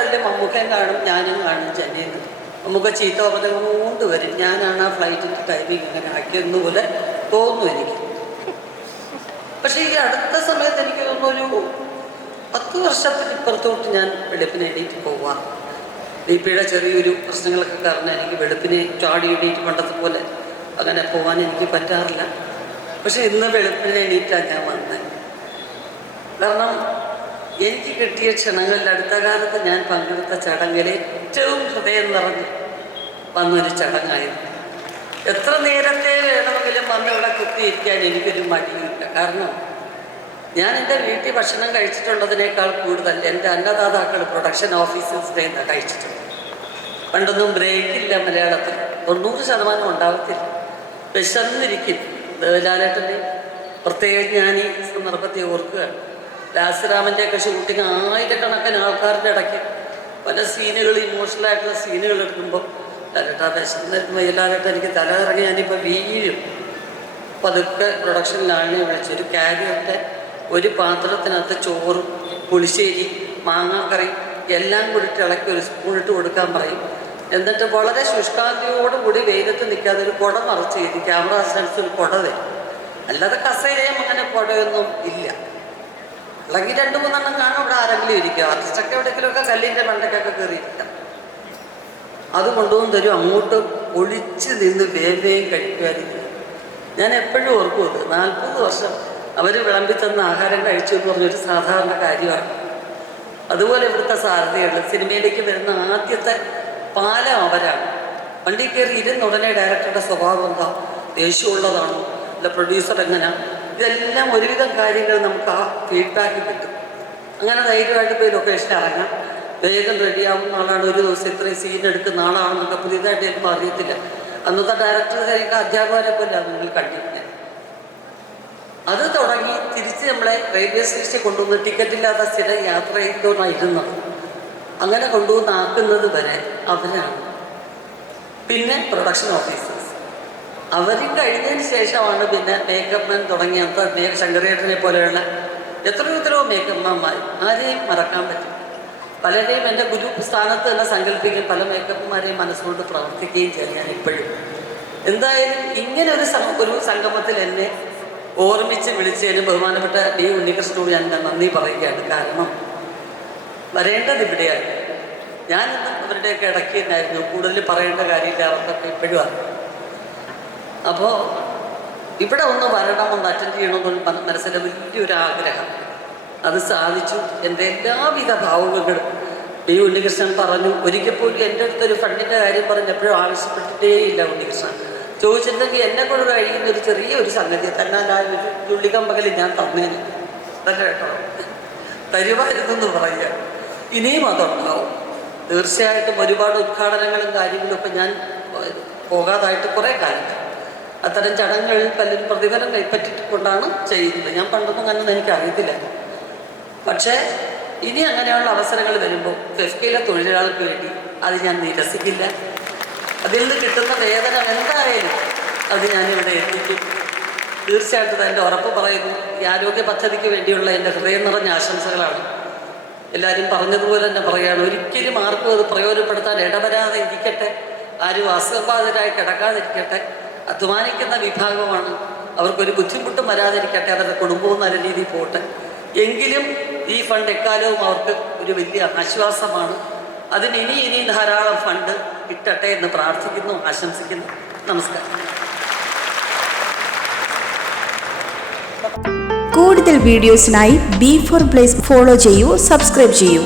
അതിൽ മമ്മൂക്കയും കാണും ഞാനും കാണും ചെന്നൈയിൽ മമ്മൂക്ക ചീത്ത പറഞ്ഞ കൊണ്ട് വരും. ഞാനാണ് ആ ഫ്ലൈറ്റിന്റെ ടൈമിങ് ഇങ്ങനെ ആക്കിയെന്ന് പോലെ തോന്നുന്നു എനിക്ക്. പക്ഷെ ഈ അടുത്ത സമയത്ത് എനിക്ക് തോന്നുന്നു ഒരു പത്ത് വർഷത്തിന് ഇപ്പുറത്തോട്ട് ഞാൻ വെളുപ്പിന് എണീറ്റ് പോവാം. ബി പിയുടെ ചെറിയൊരു പ്രശ്നങ്ങളൊക്കെ കാരണം എനിക്ക് വെളുപ്പിനെ ചാടി എണീറ്റ് പണ്ടത്തെ പോലെ അങ്ങനെ പോകാൻ എനിക്ക് പറ്റാറില്ല. പക്ഷെ ഇന്ന് വെളുപ്പിനെ എണീറ്റാണ് ഞാൻ വന്നത് കാരണം എനിക്ക് കിട്ടിയ ക്ഷണങ്ങളിൽ അടുത്ത കാലത്ത് ഞാൻ പങ്കെടുത്ത ചടങ്ങിൽ ഏറ്റവും ഹൃദയം നിറഞ്ഞ് വന്നൊരു ചടങ്ങായിരുന്നു. എത്ര നേരത്തെ വേണമെങ്കിലും വന്ന് ഇവിടെ കുത്തിയിരിക്കാൻ എനിക്കൊരു മടിയില്ല. കാരണം ഞാൻ എന്റെ വീട്ടിൽ ഭക്ഷണം കഴിച്ചിട്ടുള്ളതിനേക്കാൾ കൂടുതൽ എന്റെ അന്നദാതാക്കൾ പ്രൊഡക്ഷൻ ഓഫീസേഴ്സിന്റെ നിന്നാണ് കഴിച്ചിട്ടുണ്ട്. പണ്ടൊന്നും ബ്രേക്കില്ല മലയാളത്തിൽ. തൊണ്ണൂറ് ശതമാനം ഉണ്ടാവത്തില്ല. വിശന്നിരിക്കും. ദേവലാലേട്ടന്റെ പ്രത്യേകം ഞാൻ ഈ സന്ദർഭത്തെ ഓർക്കുകയാണ്. ലാസരാമന്റെയൊക്കെ ഷൂട്ടിങ് ആയിരക്കണക്കിന് ആൾക്കാരുടെ ഇടയ്ക്ക് പല സീനുകൾ ഇമോഷണലായിട്ടുള്ള സീനുകൾ എടുക്കുമ്പോൾ ലാലേട്ടാ വരുമ്പോൾ എല്ലാവരും എനിക്ക് തല ഇറങ്ങി ഞാനിപ്പോൾ വീഴും പതുക്കെ പ്രൊഡക്ഷനിലാണ് വിളിച്ചൊരു കാരിയറിന്റെ ഒരു പാത്രത്തിനകത്ത് ചോറും പുളിശ്ശേരി മാങ്ങാക്കറി എല്ലാം കൂടി ഇളക്കി ഒരു സ്പൂൺ ഇട്ട് കൊടുക്കാൻ പറയും. എന്നിട്ട് വളരെ ശുഷ്കാന്തിയോടുകൂടി വെയിലത്ത് നിൽക്കാതെ ഒരു കുട മറച്ച് ചെയ്ത് ക്യാമറ അസിസ്റ്റൻസ് ഒരു അല്ലാതെ കസേരയും അങ്ങനെ കുടയൊന്നും ഇല്ല. അല്ലെങ്കിൽ രണ്ട് മൂന്നെണ്ണം കാണും ഇവിടെ ആരെങ്കിലും ഇരിക്കുക ആർട്ടിസ്റ്റൊക്കെ എവിടെയെങ്കിലുമൊക്കെ കല്ലിന്റെ മണ്ടയ്ക്കൊക്കെ കയറിയിരിക്കാം. അത് കൊണ്ടുവന്ന് തരും. അങ്ങോട്ട് ഒളിച്ച് നിന്ന് വേവേയും കഴിക്കുമായിരിക്കും. ഞാൻ എപ്പോഴും ഓർക്കും ഇത്. നാൽപ്പത് വർഷം അവർ വിളമ്പി തന്ന ആഹാരം കഴിച്ചു എന്ന് പറഞ്ഞൊരു സാധാരണ കാര്യമാണ്. അതുപോലെ ഇവിടുത്തെ സാരഥികൾ സിനിമയിലേക്ക് വരുന്ന ആദ്യത്തെ പാലം അവരാണ്. വണ്ടി കയറി ഇരുന്ന ഉടനെ ഡയറക്ടറുടെ സ്വഭാവം എന്താ? ദേഷ്യമുള്ളതാണോ? അല്ല പ്രൊഡ്യൂസർ എങ്ങനെയാണ് ഇതെല്ലാം ഒരുവിധം കാര്യങ്ങൾ നമുക്ക് ആ ഫീഡ്ബാക്ക് കിട്ടും. അങ്ങനെ ധൈര്യമായിട്ട് പോയി ലൊക്കേഷൻ ഇറങ്ങാം. വേഗം റെഡിയാവുന്ന ആളാണ് ഒരു ദിവസം ഇത്രയും സീൻ എടുക്കുന്ന ആളാണെന്നൊക്കെ പുതിയതായിട്ട് എനിക്ക് അറിയത്തില്ല. അന്നത്തെ ഡയറക്ടർക്ക് അധ്യാപകരെ പോലെ നിങ്ങൾ കണ്ടിരുന്നത് അത് തുടങ്ങി തിരിച്ച് നമ്മളെ റെയിൽവേ സ്റ്റേഷനിൽ കൊണ്ടുവന്ന് ടിക്കറ്റ് ഇല്ലാത്ത സ്ഥിരം യാത്ര ചെയ്തുകൊണ്ടായിരുന്നത് അങ്ങനെ കൊണ്ടുവന്നാക്കുന്നത് വരെ അവരാണ്. പിന്നെ പ്രൊഡക്ഷൻ ഓഫീസേഴ്സ് അവരും കഴിഞ്ഞതിന് ശേഷമാണ് പിന്നെ മേക്കപ്പ് തുടങ്ങിയ ശങ്കരേട്ടനെ പോലെയുള്ള എത്രയോ എത്രയോ മേക്കപ്പ് മാന്മാർ ആരെയും മറക്കാൻ പറ്റും. പലരെയും എന്റെ ഗുരു സ്ഥാനത്ത് തന്നെ സങ്കല്പിക്കുകയും പല മേക്കപ്പുമാരെയും മനസ്സുകൊണ്ട് പ്രവർത്തിക്കുകയും ചെയ്യാൻ ഞാൻ ഇപ്പോഴും. എന്തായാലും ഇങ്ങനെ ഒരു ഒരു സംഗമത്തിൽ എന്നെ ഓർമ്മിച്ച് വിളിച്ചതിന് ബഹുമാനപ്പെട്ട ഡി ഉണ്ണികൃഷ്ണനോട് ഞാൻ നന്ദി പറയുകയാണ്. കാരണം വരേണ്ടത് ഇവിടെയാണ്. ഞാനിന്ന് അവരുടെയൊക്കെ ഇടയ്ക്ക് തന്നെയായിരുന്നു. കൂടുതൽ പറയേണ്ട കാര്യമില്ല. അവർക്കൊക്കെ ഇപ്പോഴും അറിയാം. അപ്പോൾ ഇവിടെ ഒന്ന് വരണം ഒന്ന് അറ്റൻഡ് പറഞ്ഞ മനസ്സിലെ വലിയൊരു ആഗ്രഹം അത് സാധിച്ചു. എന്റെ എല്ലാവിധ ഭാവുകങ്ങളും ഡി ഉണ്ണികൃഷ്ണൻ പറഞ്ഞു ഒരിക്കൽ പോലും എന്റെ അടുത്തൊരു ഫണ്ടിന്റെ കാര്യം പറഞ്ഞ് എപ്പോഴും ആവശ്യപ്പെട്ടിട്ടേ ഇല്ല ഉണ്ണികൃഷ്ണൻ. ചോദിച്ചിട്ടുണ്ടെങ്കിൽ എന്നെ കൊണ്ട് കഴിയുന്ന ഒരു ചെറിയൊരു സംഗതി തന്നെ ആ ഒരു ചുള്ളിക്കമ്പകൽ ഞാൻ തന്നേന്. തന്നെ കേട്ടോ. തരുമായിരുന്നെന്ന് പറയുക. ഇനിയും അതുണ്ടാവും. തീർച്ചയായിട്ടും ഒരുപാട് ഉദ്ഘാടനങ്ങളും കാര്യങ്ങളും ഒക്കെ ഞാൻ പോകാതായിട്ട് കുറേ കാലം. അത്തരം ചടങ്ങുകളിൽ പലരും പ്രതിഫലം കൈപ്പറ്റിക്കൊണ്ടാണ് ചെയ്യുന്നത്. ഞാൻ പണ്ടൊന്നും അങ്ങനെ എനിക്ക് അറിയത്തില്ല പക്ഷേ ഇനി അങ്ങനെയുള്ള അവസരങ്ങൾ വരുമ്പോൾ ഫെഫ്കയിലെ തൊഴിലാളിക്ക് വേണ്ടി അത് ഞാൻ നിരസിക്കില്ല. അതിൽ നിന്ന് കിട്ടുന്ന വേദന എന്തായാലും അത് ഞാനിവിടെ എത്തിക്കും. തീർച്ചയായിട്ടും എന്റെ ഉറപ്പ് പറയുന്നു. ഈ ആരോഗ്യ പദ്ധതിക്ക് വേണ്ടിയുള്ള എന്റെ ഹൃദയം നിറഞ്ഞ ആശംസകളാണ്. എല്ലാവരും പറഞ്ഞതുപോലെ തന്നെ പറയുകയാണ്. ഒരിക്കലും ആർക്കും അത് പ്രയോജനപ്പെടുത്താൻ ഇടവരാതെ ഇരിക്കട്ടെ. ആരും അസുഖബാധിതരായി കിടക്കാതിരിക്കട്ടെ. അധ്വാനിക്കുന്ന വിഭാഗമാണ്. അവർക്കൊരു ബുദ്ധിമുട്ടും വരാതിരിക്കട്ടെ അവരുടെ കുടുംബവും നല്ല രീതിയിൽ പോട്ടെ. എങ്കിലും ഈ ഫണ്ട് എക്കാലവും അവർക്ക് ഒരു വലിയ ആശ്വാസമാണ്. അതിന് ഇനി ഇനി ധാരാളം ഫണ്ട് കിട്ടട്ടെ എന്ന് പ്രാർത്ഥിക്കുന്നു ആശംസിക്കുന്നു. നമസ്കാരം. കൂടുതൽ വീഡിയോസിനായി ബി ഫോർ പ്ലേസ് ഫോളോ ചെയ്യൂ സബ്സ്ക്രൈബ് ചെയ്യൂ.